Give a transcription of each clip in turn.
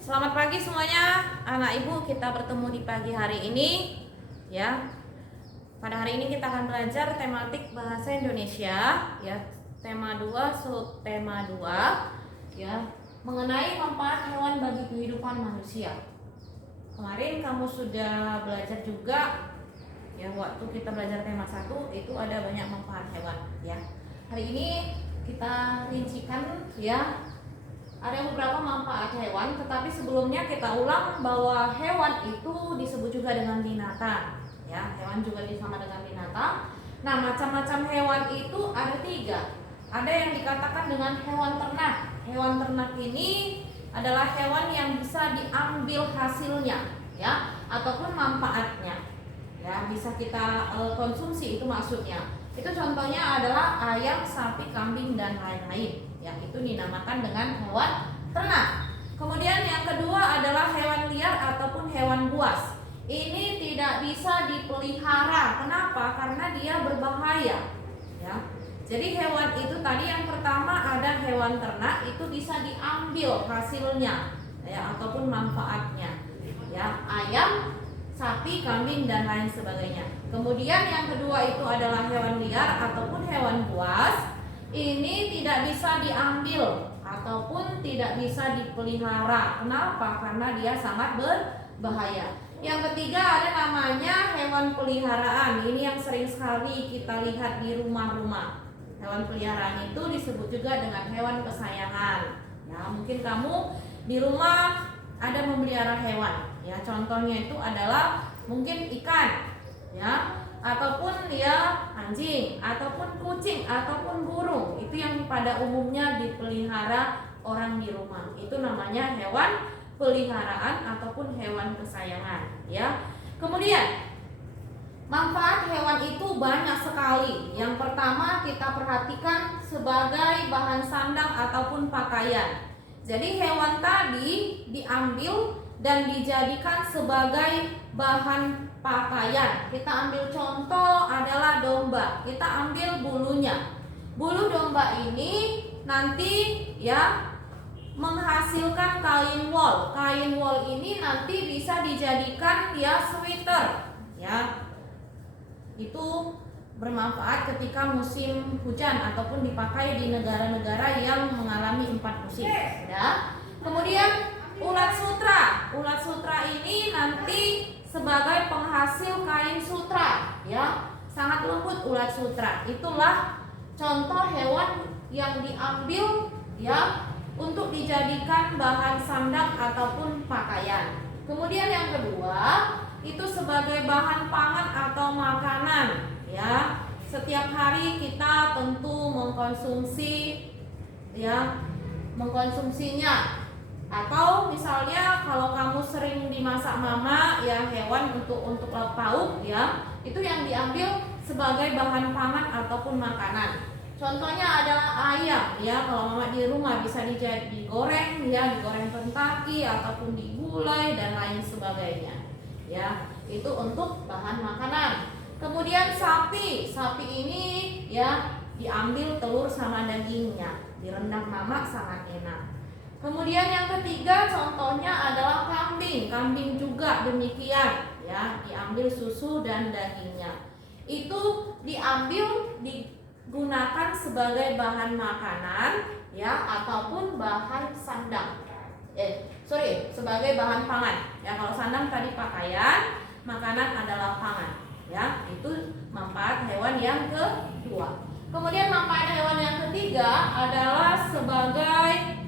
Selamat pagi semuanya, anak ibu. Kita bertemu di pagi hari ini, ya. Pada hari ini kita akan belajar tematik bahasa Indonesia, ya. Tema 2, subtema 2, ya, mengenai manfaat hewan bagi kehidupan manusia. Kemarin kamu sudah belajar juga, ya, waktu kita belajar tema 1 itu ada banyak manfaat hewan, ya. Hari ini kita rincikan, ya. Ada beberapa manfaat hewan, tetapi sebelumnya kita ulang bahwa hewan itu disebut juga dengan binatang. Ya, hewan juga sama dengan binatang. Nah, macam-macam hewan itu ada 3. Ada yang dikatakan dengan hewan ternak. Hewan ternak ini adalah hewan yang bisa diambil hasilnya, ya, ataupun manfaatnya. Ya, bisa kita konsumsi, itu maksudnya. Itu contohnya adalah ayam, sapi, kambing, dan lain-lain. Ya, itu dinamakan dengan hewan ternak. Kemudian yang kedua adalah hewan liar ataupun hewan buas. Ini tidak bisa dipelihara. Kenapa? Karena dia berbahaya. Ya. Jadi hewan itu tadi yang pertama ada hewan ternak, itu bisa diambil hasilnya, ya, ataupun manfaatnya. Ya, ayam, sapi, kambing, dan lain sebagainya. Kemudian yang kedua itu adalah hewan liar ataupun hewan buas. Ini tidak bisa diambil ataupun tidak bisa dipelihara. Kenapa? Karena dia sangat berbahaya. Yang ketiga ada namanya hewan peliharaan. Ini yang sering sekali kita lihat di rumah-rumah. Hewan peliharaan itu disebut juga dengan hewan kesayangan. Ya, mungkin kamu di rumah ada memelihara hewan. Ya, contohnya itu adalah mungkin ikan, ya, ataupun ya anjing, ataupun kucing, ataupun burung. Itu yang pada umumnya dipelihara orang di rumah. Itu namanya hewan peliharaan ataupun hewan kesayangan, ya. Kemudian manfaat hewan itu banyak sekali. Yang pertama kita perhatikan sebagai bahan sandang ataupun pakaian. Jadi hewan tadi diambil dan dijadikan sebagai bahan pakaian. Kita ambil contoh adalah domba. Kita ambil bulunya. Bulu domba ini nanti ya menghasilkan kain wol. Kain wol ini nanti bisa dijadikan ya sweater. Ya. Itu bermanfaat ketika musim hujan ataupun dipakai di negara-negara yang mengalami 4 musim. Ya. Kemudian ulat sutra. Ulat sutra ini nanti sebagai penghasil kain sutra, ya. Sangat lembut ulat sutra. Itulah contoh hewan yang diambil ya untuk dijadikan bahan sandang ataupun pakaian. Kemudian yang kedua, itu sebagai bahan pangan atau makanan, ya. Setiap hari kita tentu mengkonsumsi ya, mengkonsumsinya. Atau misalnya kalau kamu sering dimasak mama ya hewan untuk lauk pauk ya, itu yang diambil sebagai bahan pangan ataupun makanan. Contohnya adalah ayam ya, kalau mama di rumah bisa digoreng ya, digoreng pentaki ataupun digulai dan lain sebagainya. Ya, itu untuk bahan makanan. Kemudian sapi ini ya diambil telur sama dagingnya, direndam mama sangat enak. Kemudian yang ketiga contohnya adalah kambing. Kambing juga demikian ya, diambil susu dan dagingnya. Itu diambil digunakan sebagai bahan makanan ya ataupun bahan sandang. Sebagai bahan pangan. Ya, kalau sandang tadi pakaian, makanan adalah pangan. Ya, itu manfaat hewan yang kedua. Kemudian manfaat hewan yang ketiga adalah sebagai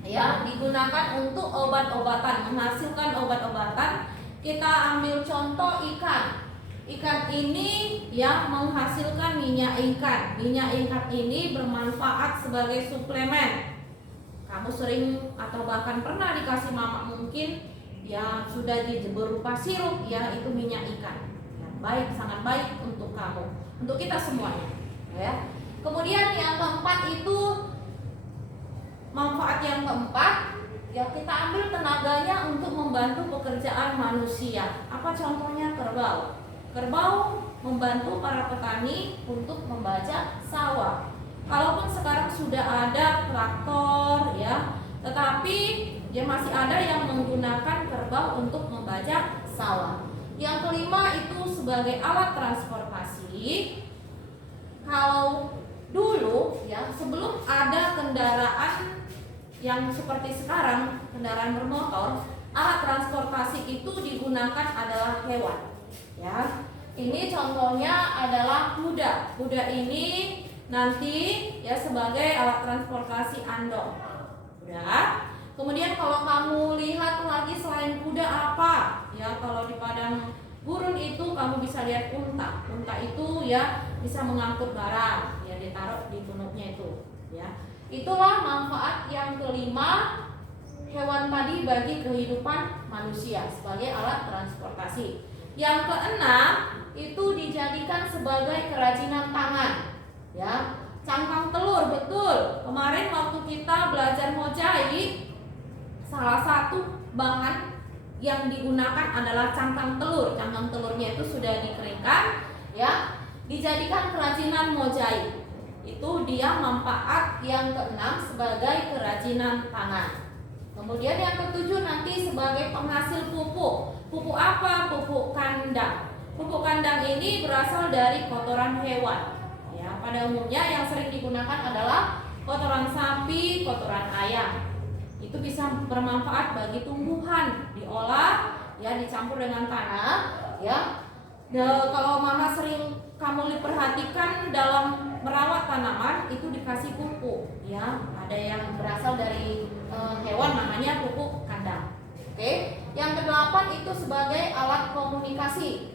ya digunakan untuk obat-obatan, menghasilkan obat-obatan. Kita ambil contoh ikan. Ikan ini ya menghasilkan minyak ikan. Minyak ikan ini bermanfaat sebagai suplemen. Kamu sering atau bahkan pernah dikasih mama mungkin ya sudah berupa sirup ya, itu minyak ikan. Ya, baik, sangat baik untuk kamu, untuk kita semuanya. Ya. Kemudian yang keempat itu manfaat yang keempat ya, kita ambil tenaganya untuk membantu pekerjaan manusia. Apa contohnya? Kerbau. Kerbau membantu para petani untuk membajak sawah. Kalaupun sekarang sudah ada traktor ya, tetapi dia masih ada yang menggunakan kerbau untuk membajak sawah. Yang kelima itu sebagai alat transportasi. Kalau dulu ya, sebelum ada kendaraan yang seperti sekarang, kendaraan bermotor, alat transportasi itu digunakan adalah hewan. Ya, ini contohnya adalah kuda. Kuda ini nanti ya sebagai alat transportasi andong. Kuda. Kemudian kalau kamu lihat lagi selain kuda apa? Ya, kalau di padang gurun itu kamu bisa lihat unta. Unta itu ya bisa mengangkut barang, ya ditaruh di punuknya itu. Ya, itulah manfaat yang kelima hewan tadi bagi kehidupan manusia sebagai alat transportasi. Yang keenam itu dijadikan sebagai kerajinan tangan. Ya, cangkang telur, betul. Kemarin waktu kita belajar mozaik, salah satu bahan yang digunakan adalah cangkang telur. Cangkang telurnya itu sudah dikeringkan, ya, dijadikan kerajinan mozaik. Itu dia manfaat yang keenam sebagai kerajinan tangan. Kemudian yang ketujuh nanti sebagai penghasil pupuk. Pupuk apa? Pupuk kandang. Pupuk kandang ini berasal dari kotoran hewan. Ya, pada umumnya yang sering digunakan adalah kotoran sapi, kotoran ayam. Itu bisa bermanfaat bagi tumbuhan, diolah ya, dicampur dengan tanah ya. Kalau mama sering kamu perhatikan dalam merawat tanaman itu dikasih pupuk ya, ada yang berasal dari hewan namanya pupuk kandang. Oke, yang kedelapan itu sebagai alat komunikasi.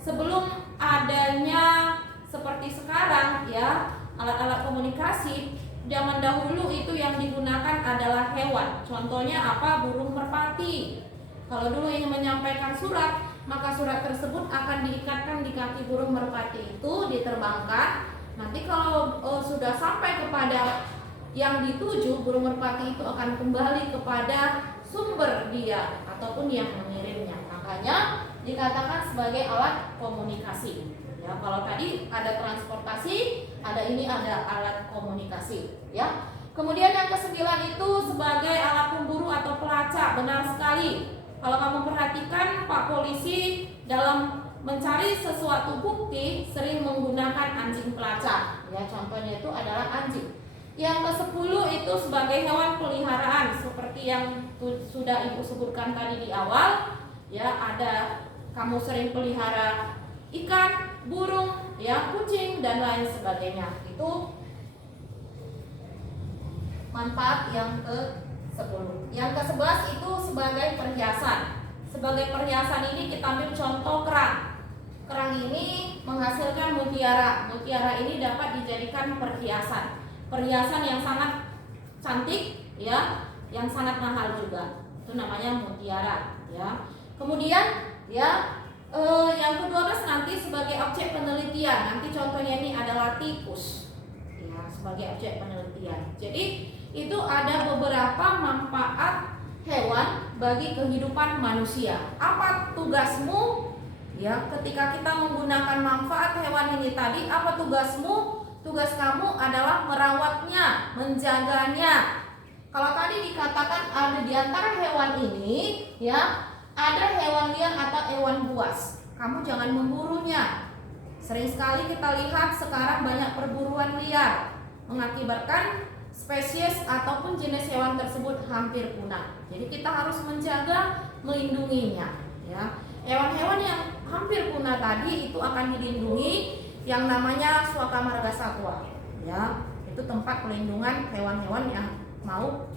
Sebelum adanya seperti sekarang ya, alat-alat komunikasi zaman dahulu itu yang digunakan adalah hewan. Contohnya apa? Burung merpati. Kalau dulu ingin menyampaikan surat, maka surat tersebut akan diikatkan di kaki burung merpati itu, diterbangkan. Nanti kalau sudah sampai kepada yang dituju, burung merpati itu akan kembali kepada sumber dia ataupun yang mengirimnya. Makanya dikatakan sebagai alat komunikasi. Ya, kalau tadi ada transportasi, ada alat komunikasi, ya. Kemudian yang kesembilan itu sebagai alat pemburu atau pelacak. Benar sekali. Kalau kamu perhatikan Pak Polisi dalam mencari sesuatu bukti sering menggunakan anjing pelacak. Ya, contohnya itu adalah anjing. Yang ke-10 itu sebagai hewan peliharaan seperti yang sudah Ibu sebutkan tadi di awal. Ya, ada kamu sering pelihara ikan, burung, ya, kucing dan lain sebagainya. Itu manfaat yang ke-10. Yang ke-11 itu sebagai perhiasan. Sebagai perhiasan ini kita ambil contoh kerang. Kerang ini menghasilkan mutiara. Mutiara ini dapat dijadikan perhiasan. Perhiasan yang sangat cantik, ya, yang sangat mahal juga. Itu namanya mutiara, ya. Kemudian, ya, yang ke-12 nanti sebagai objek penelitian. Nanti contohnya ini adalah tikus, ya, sebagai objek penelitian. Jadi itu ada beberapa manfaat hewan bagi kehidupan manusia. Apa tugasmu? Ya, ketika kita menggunakan manfaat hewan ini tadi, apa tugasmu? Tugas kamu adalah merawatnya, menjaganya. Kalau tadi dikatakan ada di antara hewan ini, ya, ada hewan liar atau hewan buas. Kamu jangan memburunya. Sering sekali kita lihat sekarang banyak perburuan liar, mengakibatkan spesies ataupun jenis hewan tersebut hampir punah. Jadi kita harus menjaga, melindunginya. Ya, hewan-hewan yang hampir punah tadi itu akan dilindungi yang namanya Suaka Marga Satwa. Ya, itu tempat pelindungan hewan-hewan yang mau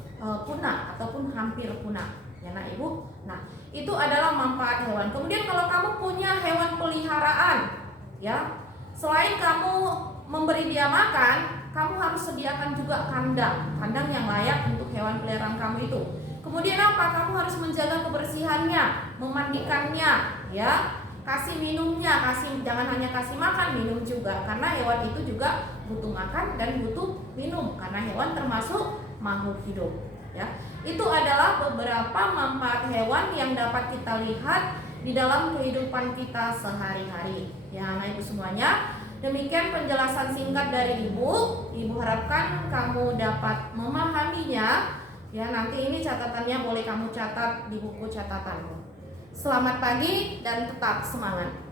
punah ataupun hampir punah. Ya, nah Ibu. Nah, itu adalah manfaat hewan. Kemudian kalau kamu punya hewan peliharaan, ya, selain kamu memberi dia makan, kamu harus sediakan juga kandang yang layak untuk hewan peliharaan kamu itu. Kemudian apa? Kamu harus menjaga kebersihannya, memandikannya, ya, kasih minumnya, jangan hanya kasih makan, minum juga, karena hewan itu juga butuh makan dan butuh minum, karena hewan termasuk makhluk hidup. Ya, itu adalah beberapa manfaat hewan yang dapat kita lihat di dalam kehidupan kita sehari-hari. Ya, nah itu semuanya. Demikian penjelasan singkat dari Ibu. Ibu harapkan kamu dapat memahaminya Ya, nanti ini catatannya boleh kamu catat di buku catatanmu. Selamat pagi dan tetap semangat.